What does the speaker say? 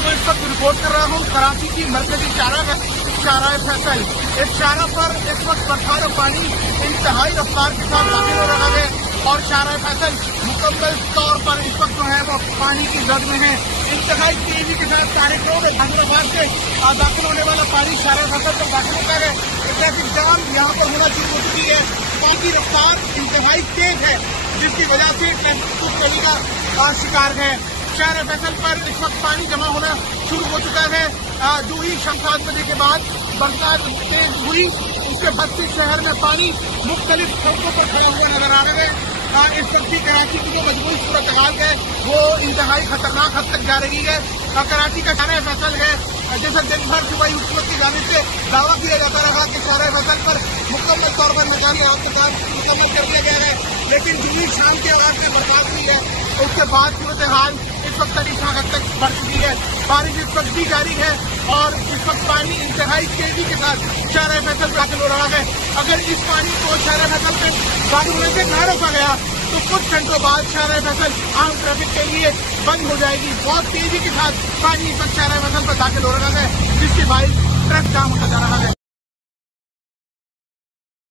आपको इस वक्त रिपोर्ट कर रहा हूँ कराची की मरकजी शाहराह फैसल। इस शाहराह पर इस वक्त बरसात पानी इंतहाई रफ्तार के साथ दाखिल हो रहा है और शाहराह फैसल मुकम्मल तौर पर इस वक्त जो है वो पानी की जद में है। इंतहाई तेजी के साथ तारिक रोड हैदराबाद से दाखिल होने वाला पानी शाहराह फैसल पर दाखिल होता है। ट्रैफिक जाम यहाँ पर होना शुरू हो चुकी है। पानी की रफ्तार इंतहाई तेज है जिसकी वजह से ट्रैफिक कड़ी का शिकार है। शाहराह फैसल पर इस वक्त पानी जमा होना शुरू हो चुका है। जो ही शाम 7 बजे के बाद बरसात तेज हुई उसके बाद से शहर में पानी मुख्तलिफ सड़कों पर खड़ा हुआ नजर आ रहा है। इस वक्त की कराची की जो मजबूरी सूरत हाल है वो इंतहाई खतरनाक हद तक जा रही है। कराची का शाहराह फैसल है जैसे दिन भर सुबह हुकूमत की जानिब से दावा किया जाता रहा कि शाहराह फैसल पर मुकम्मल तौर पर मैदानी इंतजाम मुकम्मल कर दिया गया है, लेकिन जो ही शाम के आवाज में बर्बाद हुई है उसके बाद सूरत हाल इस वक्त खतरनाक हद तक बढ़ चुकी है। बारिश इस वक्त भी जारी है और इस वक्त पानी इंतहाई तेजी के साथ शाहराह फैसल दाखिल हो रहा है। अगर इस पानी को शाहराह फैसल में दाखिल होने से न रोका गया तो कुछ घंटों बाद शाहराह फैसल आम ट्रैफिक के लिए बंद हो जाएगी। बहुत तेजी के साथ पानी इस वक्त शाहराह फैसल पर दाखिल हो रहा है जिसके बायस ट्रैफिक जाम होता जा रहा है।